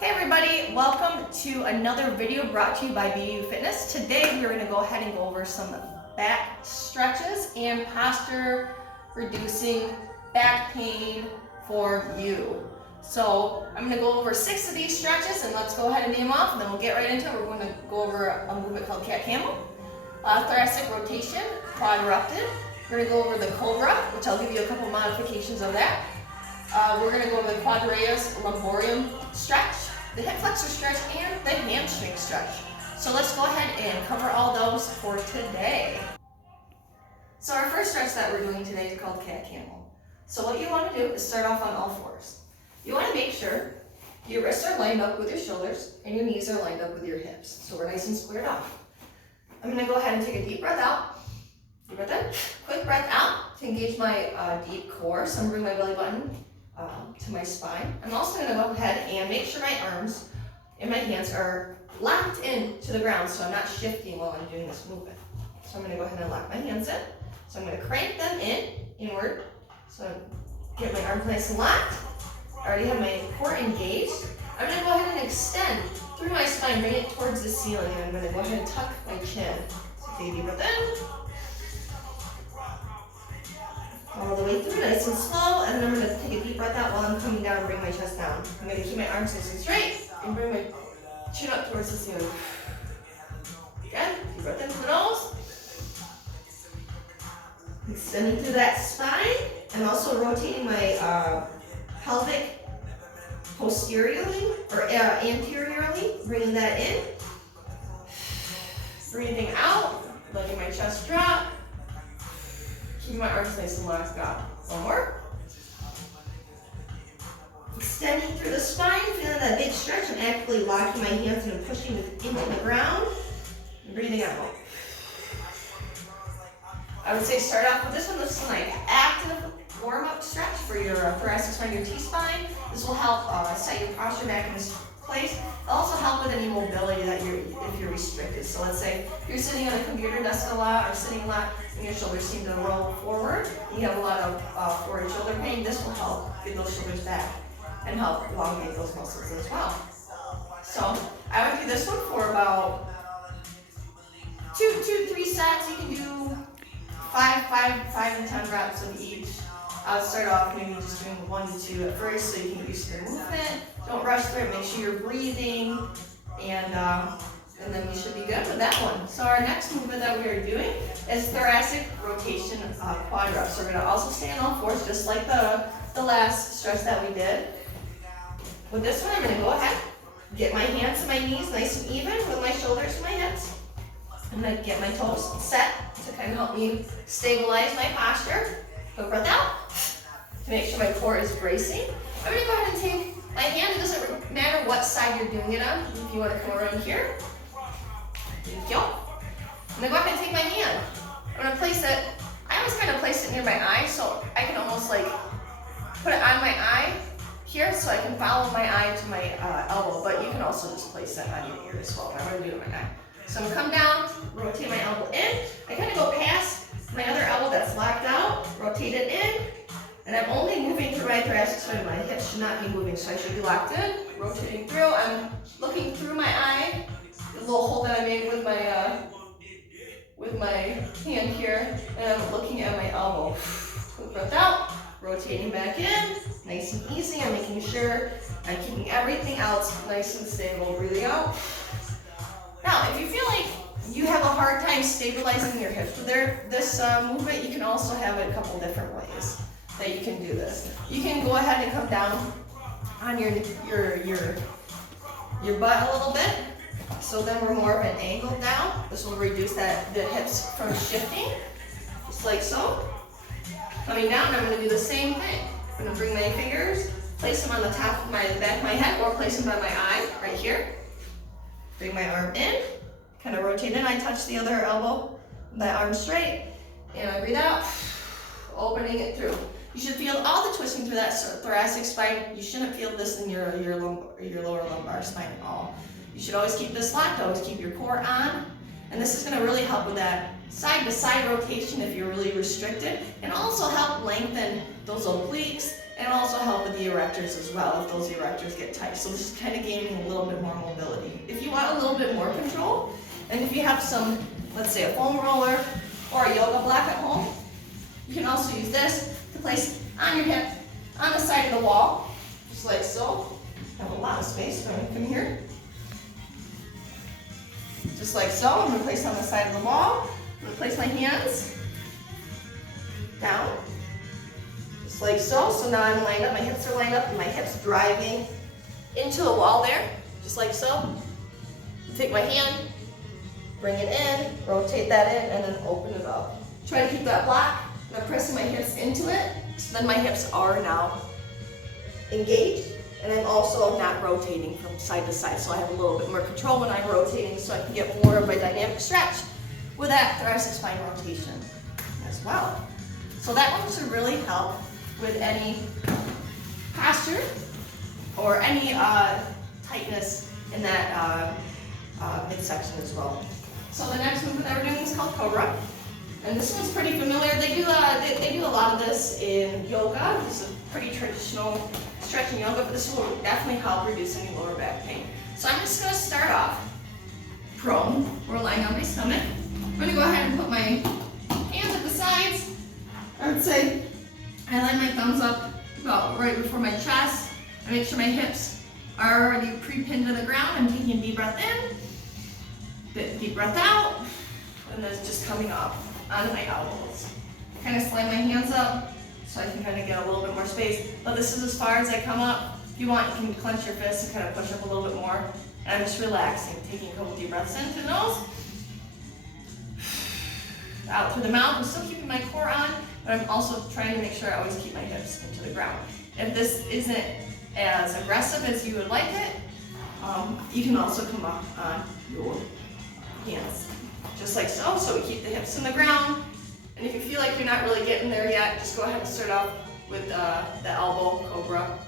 Hey everybody, welcome to another video brought to you by BU Fitness. Today we're going to go ahead and go over some back stretches and posture reducing back pain for you. So I'm going to go over 6 of these stretches and let's go ahead and name them off and then we'll get right into it. We're going to go over a movement called camel, thoracic rotation, quadruped. We're going to go over the Cobra, which I'll give you a couple modifications of that. We're going to go over the Quadratus, lumborum stretch, the hip flexor stretch, and the hamstring stretch. So let's go ahead and cover all those for today. So our first stretch that we're doing today is called cat-camel. So what you want to do is start off on all fours. You want to make sure your wrists are lined up with your shoulders and your knees are lined up with your hips. So we're nice and squared off. I'm going to go ahead and take a deep breath out. Deep breath in. Quick breath out to engage my deep core. So I'm going to bring my belly button to my spine. I'm also going to go ahead and make sure my arms and my hands are locked in to the ground so I'm not shifting while I'm doing this movement. So I'm going to go ahead and lock my hands in. So I'm going to crank them inward. So get my arms nice and locked. I already have my core engaged. I'm going to go ahead and extend through my spine, bring it towards the ceiling, and I'm going to go ahead and tuck my chin. So take a deep breath in. All the way through, nice and slow, and then I'm going to take a deep breath out while I'm coming down and bring my chest down. I'm going to keep my arms nice and straight and bring my chin up towards the ceiling. Again, deep breath in through the nose. Extending through that spine and also rotating my pelvic posteriorly or anteriorly, bringing that in. Breathing out, letting my chest drop. Keep my arms nice and locked up. One more. Extending through the spine, feeling that big stretch and actively locking my hands and pushing into the ground. And breathing out. I would say start off with this one. This is like active warm-up stretch for your thoracic spine, your T-spine. This will help set your posture back in place. It'll also help with any mobility that if you're restricted. So let's say you're sitting on a computer desk a lot or sitting a lot and your shoulders seem to roll forward. You have a lot of forward shoulder pain. This will help get those shoulders back and help elongate those muscles as well. So I would do this one for about 3 sets. You can do 5 and 10 reps of each. I would start off maybe just doing 1 to 2 at first so you can get used to the movement. Don't rush through it, make sure you're breathing, and then you should be good with that one. So our next movement that we are doing is thoracic rotation quadruped. So we're going to also stay on all fours just like the last stretch that we did. With this one, I'm going to go ahead, get my hands and my knees nice and even with my shoulders and my hips. I'm going to get my toes set to kind of help me stabilize my posture. Quick breath out to make sure my core is bracing. I'm going to go ahead and take my hand. It doesn't matter what side you're doing it on. If you want to come around here. Thank you. I'm going to go ahead and take my hand. I'm going to place it, I always kind of place it near my eye so I can almost like put it on my eye here so I can follow my eye to my elbow, but you can also just place that on your ear as well. I'm going to do it with my eye. So I'm going to come down, rotate my elbow in. I kind of go past my other elbow that's locked out, rotate it in, and I'm only moving through my thoracic spine. My hips should not be moving, so I should be locked in, rotating through. I'm looking through my eye, the little hole that I made with my hand here, and I'm looking at my elbow. Quick breath out, rotating back in, nice and easy. I'm making sure I'm keeping everything else nice and stable. Breathing out. Now, if you feel like you have a hard time stabilizing your hips with this movement, you can also have it a couple different ways that you can do this. You can go ahead and come down on your butt a little bit, so then we're more of an angle down. This will reduce the hips from shifting, just like so. Coming down, I'm going to do the same thing. I'm going to bring my fingers, place them on the top of the back of my head, or place them by my eye, right here. Bring my arm in. Kind of rotate in, I touch the other elbow, that arm straight, and I breathe out, opening it through. You should feel all the twisting through that thoracic spine. You shouldn't feel this in your lower lumbar spine at all. You should always keep this locked, always keep your core on, and this is going to really help with that side-to-side rotation if you're really restricted, and also help lengthen those obliques And it'll also help with the erectors as well if those erectors get tight. So this is kind of gaining a little bit more mobility. If you want a little bit more control, and if you have some, let's say a foam roller or a yoga block at home, you can also use this to place on your hip, on the side of the wall, just like so. I have a lot of space, so I'm gonna come here. Just like so, I'm gonna place on the side of the wall. I'm gonna place my hands down. Just like so. So now I'm lined up, my hips are lined up, and my hips driving into the wall there, just like so. Take my hand, bring it in, rotate that in, and then open it up. Try to keep that block, and I'm pressing my hips into it, so then my hips are now engaged, and I'm also not rotating from side to side, so I have a little bit more control when I'm rotating, so I can get more of a dynamic stretch with that thoracic spine rotation as well. So that one should really help with any posture or any tightness in that midsection as well. So the next movement that we're doing is called Cobra, and this one's pretty familiar. They do a lot of this in yoga. This is a pretty traditional stretching yoga, but this will definitely help reduce any lower back pain. So I'm just going to start off prone. We're lying on my stomach. I'm going to go ahead and put my hands at the sides. I would say I line my thumbs up about right before my chest. I make sure my hips are already pre-pinned to the ground. I'm taking a deep breath in, deep breath out, and then it's just coming up onto my elbows. Kind of slide my hands up so I can kind of get a little bit more space. But this is as far as I come up. If you want, you can clench your fists and kind of push up a little bit more. And I'm just relaxing, taking a couple deep breaths in through the nose, out through the mouth. I'm still keeping my core on, but I'm also trying to make sure I always keep my hips into the ground. If this isn't as aggressive as you would like it, you can also come up on your hands, just like so. So we keep the hips in the ground. And if you feel like you're not really getting there yet, just go ahead and start off with the elbow Cobra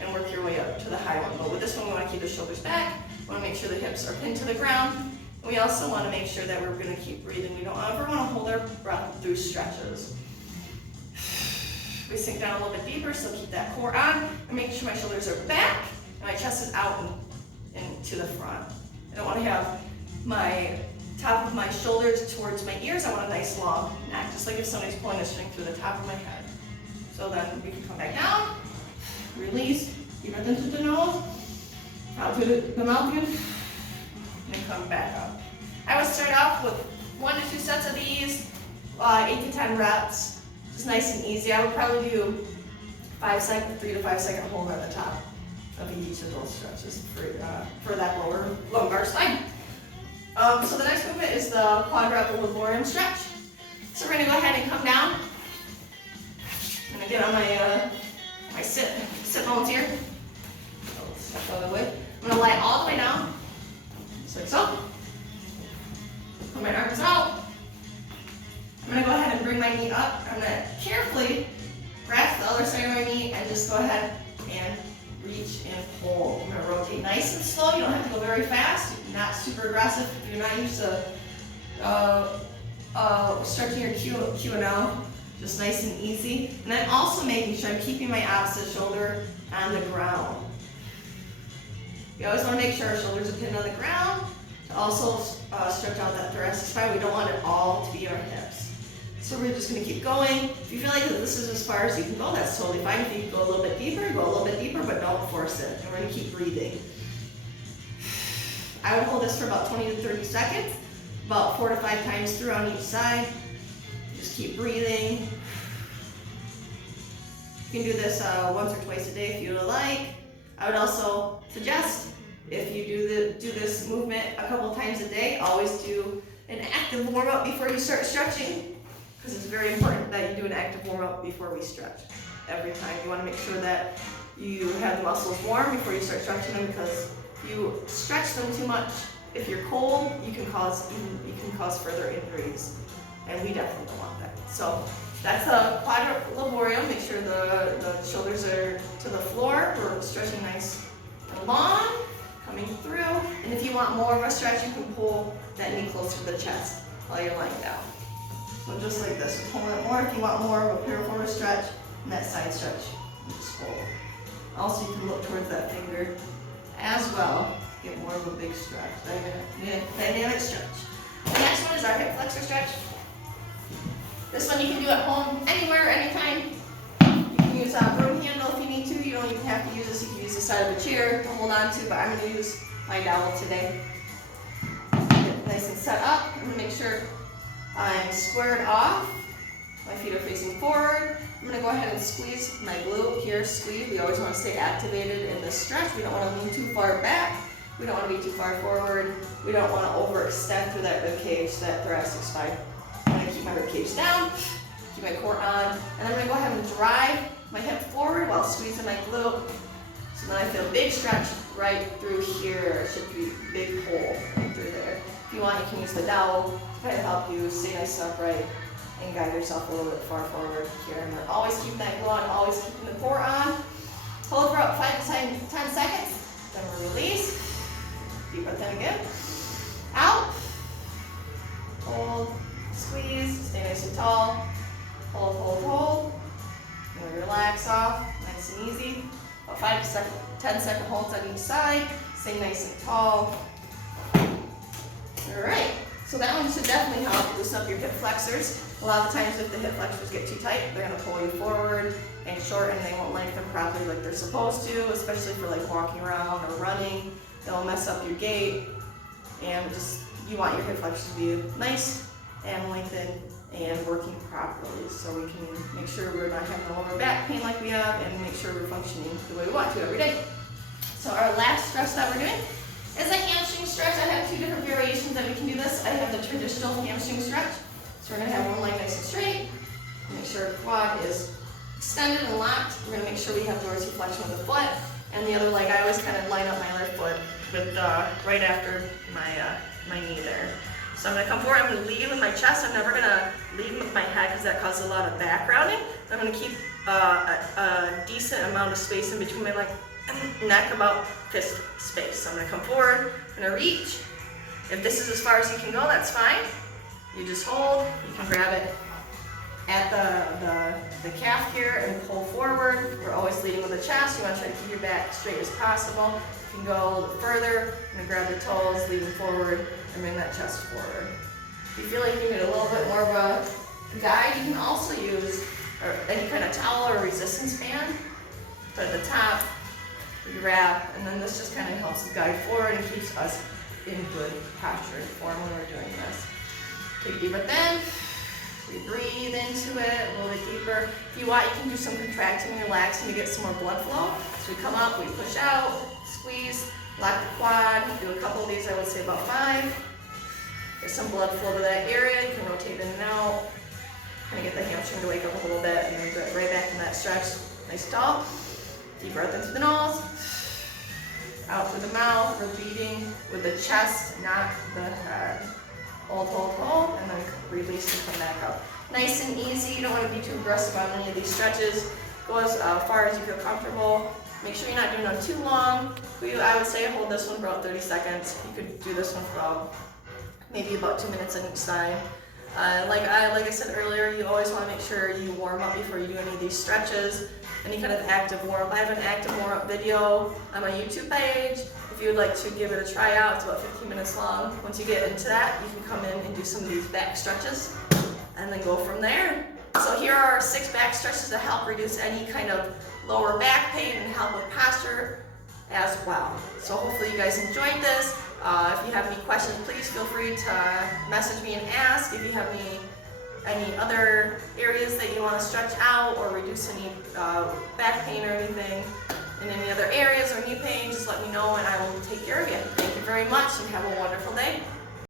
and work your way up to the high one. But with this one, we want to keep the shoulders back. We want to make sure the hips are pinned to the ground. And we also want to make sure that we're going to keep breathing. We don't ever want to hold our breath through stretches. We sink down a little bit deeper, so keep that core on. And make sure my shoulders are back and my chest is out and to the front. I don't want to have my top of my shoulders towards my ears. I want a nice long neck, just like if somebody's pulling a string through the top of my head. So then we can come back down, release, deep breath into the nose, out through the mouth again, and come back up. I would start off with 1 to 2 sets of these, 8 to 10 reps, just nice and easy. I would probably do 3 to 5 second hold at the top of each of those stretches for that lower lumbar spine. So the next movement is the Quadruped lumborum stretch. So we're going to go ahead and come down. I'm going to get on my sit bones here. Step out of the way. I'm going to lie all the way down, just like so. Put my arms out. I'm going to go ahead and bring my knee up. I'm going to carefully grasp the other side of my knee and just go ahead and reach and pull. I'm going to rotate nice and slow. You don't have to go very fast. Not super aggressive if you're not used to stretching your Q&L. Just nice and easy. And I'm also making sure I'm keeping my opposite shoulder on the ground. We always want to make sure our shoulders are pinned on the ground to also stretch out that thoracic spine. We don't want it all to be our hips. So we're just going to keep going. If you feel like this is as far as you can go, that's totally fine. If you can go a little bit deeper, go a little bit deeper, but don't force it. And we're going to keep breathing. I would hold this for about 20 to 30 seconds, about 4 to 5 times through on each side. Just keep breathing. You can do this once or twice a day if you would like. I would also suggest if you do this movement a couple times a day, always do an active warm-up before you start stretching, because it's very important that you do an active warm-up before we stretch. Every time you want to make sure that you have the muscles warm before you start stretching them, because if you stretch them too much, if you're cold, you can cause further injuries, and we definitely don't want that. So that's a quadruped lumborum. Make sure the shoulders are to the floor. We're stretching nice and long, coming through. And if you want more of a stretch, you can pull that knee closer to the chest while you're lying down. So just like this, pull it more. If you want more of a piriformis stretch and that side stretch, just hold. Also, you can look towards that finger as well. Get more of a big stretch. Dynamic stretch. The next one is our hip flexor stretch. This one you can do at home, anywhere, anytime. You can use a broom handle if you need to. You don't even have to use this. You can use the side of a chair to hold on to, but I'm going to use my dowel today. Get nice and set up. I'm going to make sure I'm squared off. My feet are facing forward. I'm going to go ahead and squeeze my glute here. Squeeze. We always want to stay activated in this stretch. We don't want to lean too far back. We don't want to be too far forward. We don't want to overextend through that rib cage, that thoracic spine. I'm going to keep my rib cage down, keep my core on, and I'm going to go ahead and drive my hip forward while squeezing my glute. So then I feel a big stretch right through here. It should be a big hole right through there. If you want, you can use the dowel to kind of help you stay nice and upright and guide yourself a little bit far forward here. And we're always keeping that glute on, always keeping the core on. Hold for about 5 to 10 seconds. Then we'll release. Deep breath in again. Out. Hold. Squeeze. Stay nice and tall. Hold, hold, hold. And we relax off. Nice and easy. About 5 to 10 second holds on each side. Stay nice and tall. Alright. So that one should definitely help loosen up your hip flexors. A lot of times if the hip flexors get too tight, they're going to pull you forward and shorten. They won't lengthen properly like they're supposed to, especially for like walking around or running. They'll mess up your gait, and just you want your hip flexors to be nice and lengthened and working properly, so we can make sure we're not having a lower back pain like we have, and make sure we're functioning the way we want to every day. So our last stretch that we're doing is a hamstring stretch. I have 2 different variations that we can do this. I have the traditional hamstring stretch, so we're going to have one leg nice and straight. Make sure our quad is extended and locked. We're going to make sure we have dorsiflexion of the foot, and the other leg I always kind of line up my left foot with right after my knee there. So I'm going to come forward. I'm going to lead with my chest. I'm never going to lead with my head because that causes a lot of back rounding. I'm going to keep a decent amount of space in between my leg and neck, about fist space. So I'm going to come forward. I'm going to reach. If this is as far as you can go, that's fine. You just hold. You can grab it at the calf here and pull forward. We're always leading with the chest. You want to try to keep your back straight as possible. You can go a little further. I'm going to grab the toes, leading forward, and bring that chest forward. If you feel like you need a little bit more of a guide, you can also use any kind of towel or resistance band. But at the top, we wrap, and then this just kind of helps us guide forward and keeps us in good posture and form when we're doing this. Take a deep breath in. We breathe into it a little bit deeper. If you want, you can do some contracting and relaxing to get some more blood flow. So we come up, we push out, squeeze, lock the quad. Do a couple of these, I would say about 5. Get some blood flow to that area. You can rotate in and out. Kind of get the hamstring to wake up a little bit, and then get right back in that stretch. Nice and tall. Deep breath into the nose. Out through the mouth. We're leading with the chest, not the head. Hold, hold, hold, and then release and come back up. Nice and easy. You don't want to be too aggressive on any of these stretches. Go as far as you feel comfortable. Make sure you're not doing them too long. I would say hold this one for about 30 seconds. You could do this one for about maybe about 2 minutes on each side. Like I said earlier, you always want to make sure you warm up before you do any of these stretches. Any kind of active warm-up. I have an active warm-up video on my YouTube page. If you would like to give it a try out, it's about 15 minutes long. Once you get into that, you can come in and do some of these back stretches and then go from there. So here are 6 back stretches to help reduce any kind of lower back pain and help with posture as well. So hopefully you guys enjoyed this. If you have any questions, please feel free to message me and ask. If you have any other areas that you want to stretch out or reduce any back pain or anything in any other areas or knee pain, just let me know and I will take care of you. Thank you very much and have a wonderful day.